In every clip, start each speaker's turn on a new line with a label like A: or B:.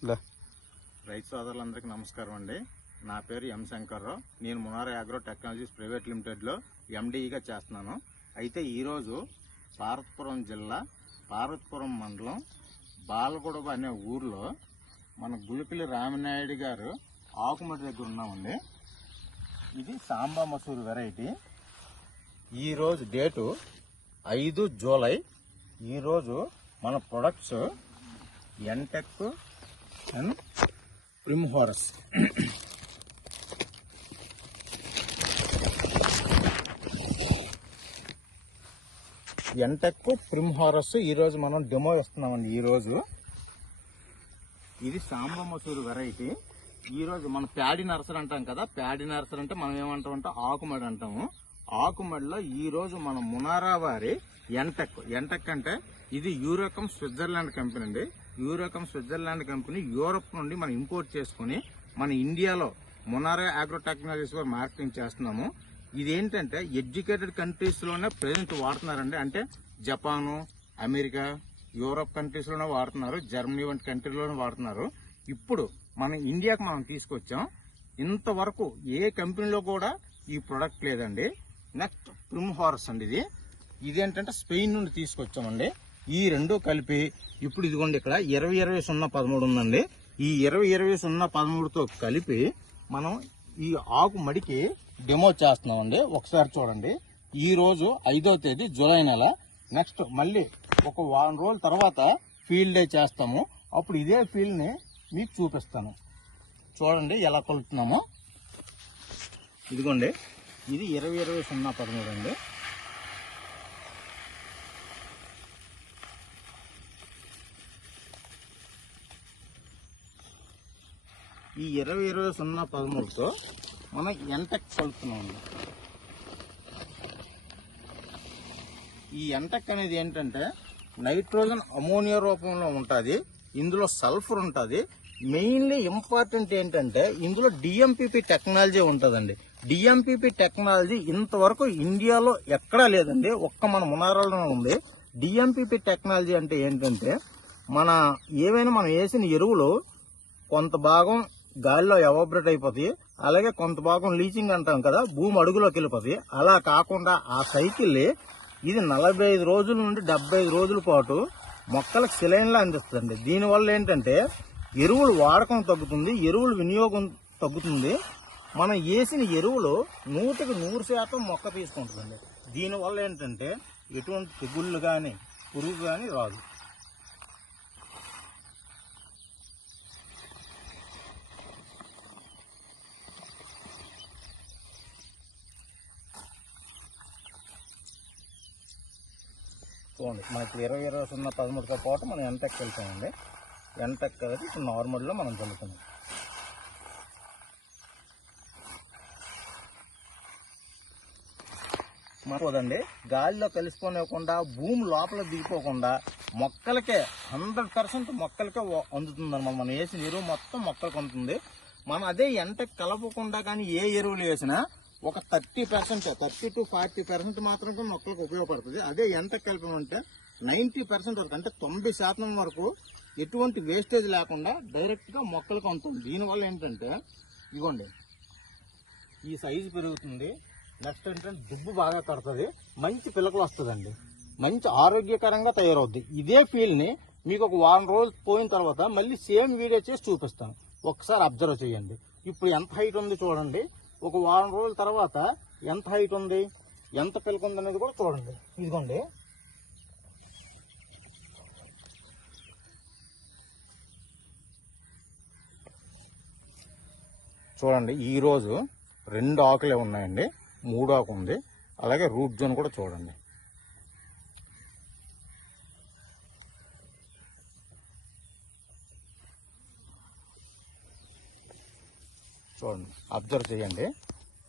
A: రైతు సోదరులందరికీ నమస్కారం అండి. నా పేరు ఎం శంకర్రావు నేను మునారా అగ్రో టెక్నాలజీస్ ప్రైవేట్ లిమిటెడ్లో ఎండీగా చేస్తున్నాను. అయితే ఈరోజు పార్వతపురం జిల్లా పార్వతపురం మండలం బాలగొడవ అనే ఊర్లో మన గులిపిలి రామనాయుడు గారు ఆకుమడి దగ్గర ఉన్నామండి. ఇది సాంబా మసూరి వెరైటీ. ఈరోజు డేటు ఐదు జూలై. ఈరోజు మన ప్రొడక్ట్స్ ఎంటెక్ అండ్ ప్రిమ్హోరస్ ఎంటెక్ ప్రిమ్ ప్రిమ్హారస్ ఈరోజు మనం డెమో ఇస్తున్నామండి ఈరోజు ఇది సాంబ మసూరు వెరైటీ ఈరోజు మన ప్యాడి నర్సరీ అంటాం కదా ప్యాడి నర్సర్ అంటే మనం ఏమంటాం అంటే ఆకుమడి అంటాము. ఆకుమడిలో ఈరోజు మన మునారా వారి ఎంటెక్ ఎంటెక్ అంటే ఇది యూరోకం స్విట్జర్లాండ్ కంపెనీ అండి. యూరోకం స్విట్జర్లాండ్ కంపెనీ యూరోప్ నుండి మనం ఇంపోర్ట్ చేసుకుని మన ఇండియాలో మొనారా ఆగ్రో టెక్నాలజీస్ వారు మార్కెటింగ్ చేస్తున్నాము. ఇదేంటంటే ఎడ్యుకేటెడ్ కంట్రీస్లోనే ప్రజెంట్ వాడుతున్నారండి. అంటే జపాను అమెరికా యూరోప్ కంట్రీస్లోనే వాడుతున్నారు. జర్మనీ వంటి కంట్రీలోనే వాడుతున్నారు. ఇప్పుడు మన ఇండియాకు మనం తీసుకొచ్చాం. ఇంతవరకు ఏ కంపెనీలో కూడా ఈ ప్రొడక్ట్ లేదండి. నెక్స్ట్ ప్రిమ్ హార్స్ అండి ఇది. ఇదేంటంటే స్పెయిన్ నుండి తీసుకొచ్చామండి. ఈ రెండు కలిపి ఇప్పుడు ఇదిగోండి ఇక్కడ ఇరవై ఇరవై సున్నా పదమూడు ఉందండి. ఈ ఇరవై ఇరవై సున్నా పదమూడుతో కలిపి మనం ఈ ఆకు మడికి డెమో చేస్తున్నామండి. ఒకసారి చూడండి. ఈ రోజు ఐదో తేదీ జూలై నెల. నెక్స్ట్ మళ్ళీ ఒక వారం రోజుల తర్వాత ఫీల్డ్ డే చేస్తాము. అప్పుడు ఇదే ఫీల్డ్ని మీకు చూపిస్తాను. చూడండి ఎలా కొలుతున్నామో. ఇదిగోండి. ఇది ఇరవై ఇరవై సున్నా పదమూడు అండి. ఈ ఇరవై ఇరవై సున్నా పదమూడుతో మనం ఎంటెక్ కలుపుతున్నాం ఈ ఎంటెక్ అనేది ఏంటంటే నైట్రోజన్ అమోనియా రూపంలో ఉంటుంది ఇందులో సల్ఫర్ ఉంటుంది. మెయిన్లీ ఇంపార్టెంట్ ఏంటంటే ఇందులో డిఎంపిపి టెక్నాలజీ ఉంటుందండి. డిఎంపిపి టెక్నాలజీ ఇంతవరకు ఇండియాలో ఎక్కడా లేదండి ఒక్క మన మునారాలోనే ఉంది. డిఎంపిపి టెక్నాలజీ అంటే ఏంటంటే మన ఏవైనా మనం వేసిన ఎరువులు కొంత భాగం గాలిలో ఎవాబరేట్ అయిపోతాయి. అలాగే కొంత భాగం లీచింగ్ అంటాం కదా భూమి అడుగులోకి వెళ్ళిపోతాయి. అలా కాకుండా ఆ సైకిల్ ఇది నలభై ఐదు రోజుల నుండి డెబ్బై ఐదు రోజుల పాటు మొక్కలకు సిలైన్లా అందిస్తుంది దీనివల్ల ఏంటంటే ఎరువులు వాడకం తగ్గుతుంది ఎరువులు వినియోగం తగ్గుతుంది. మనం వేసిన ఎరువులు నూటికి నూరు శాతం మొక్క తీసుకుంటుందండి. దీనివల్ల ఏంటంటే ఎటువంటి తెగుళ్ళు కానీ పురుగు కానీ రాదు. చూడండి మనకి ఇరవై ఇరవై సున్నా పదమూడుతో పాటు మనం ఎంటెక్ వెళ్తామండి ఎంటెక్ అనేది ఇప్పుడు నార్మల్లో మనం చల్లుతున్నాం. మనకోదండి గాలిలో కలిసిపోనివ్వకుండా భూమి లోపల దిగిపోకుండా మొక్కలకే హండ్రెడ్ పర్సెంట్ మొక్కలకే అందుతుంది అనమాట మనం వేసిన ఎరువు మొత్తం మొక్కలకు అందుతుంది. మనం అదే ఎంట కలపకుండా కానీ ఏ ఎరువులు వేసినా ఒక thirty percent thirty to forty percent మాత్రమే మొక్కలకు ఉపయోగపడుతుంది. అదే ఎంటెక్ అంటే నైంటీ పర్సెంట్ వరకు అంటే తొంభై శాతం వరకు ఎటువంటి వేస్టేజ్ లేకుండా డైరెక్ట్గా మొక్కలకు అందుతుంది దీనివల్ల ఏంటంటే ఇదిగోండి ఈ సైజు పెరుగుతుంది. నెక్స్ట్ ఏంటంటే దుబ్బు బాగా కడుతుంది. మంచి పిల్లకలు వస్తుందండి. మంచి ఆరోగ్యకరంగా తయారవుద్ది. ఇదే ఫీల్ని మీకు ఒక వారం రోజులు పోయిన తర్వాత మళ్ళీ సేమ్ వీడియో చేసి చూపిస్తాను. ఒకసారి అబ్జర్వ్ చేయండి. ఇప్పుడు ఎంత హైట్ ఉంది చూడండి. ఒక వారం రోజుల తర్వాత ఎంత హైట్ ఉంది ఎంత పిలక ఉంది అనేది కూడా చూడండి. ఇదిగోండి. చూడండి ఈరోజు రెండు ఆకులే ఉన్నాయండి. మూడు ఆకు ఉంది. అలాగే రూట్ జోన్ కూడా చూడండి. చూడండి అబ్జర్వ్ చేయండి.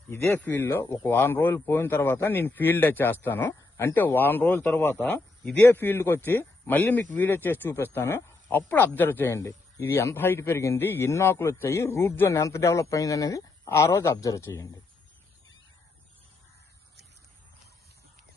A: ఇదే ఫీల్డ్లో ఒక వారం రోజులు పోయిన తర్వాత నేను ఫీల్డ్ చేస్తాను. అంటే వారం రోజుల తర్వాత ఇదే ఫీల్డ్కి వచ్చి మళ్ళీ మీకు వీడియో చేసి చూపిస్తాను. అప్పుడు అబ్జర్వ్ చేయండి. ఇది ఎంత హైట్ పెరిగింది? ఎన్ని ఆకులు వచ్చాయి? రూట్ జోన్ ఎంత డెవలప్ అయింది అనేది ఆ రోజు అబ్జర్వ్ చేయండి.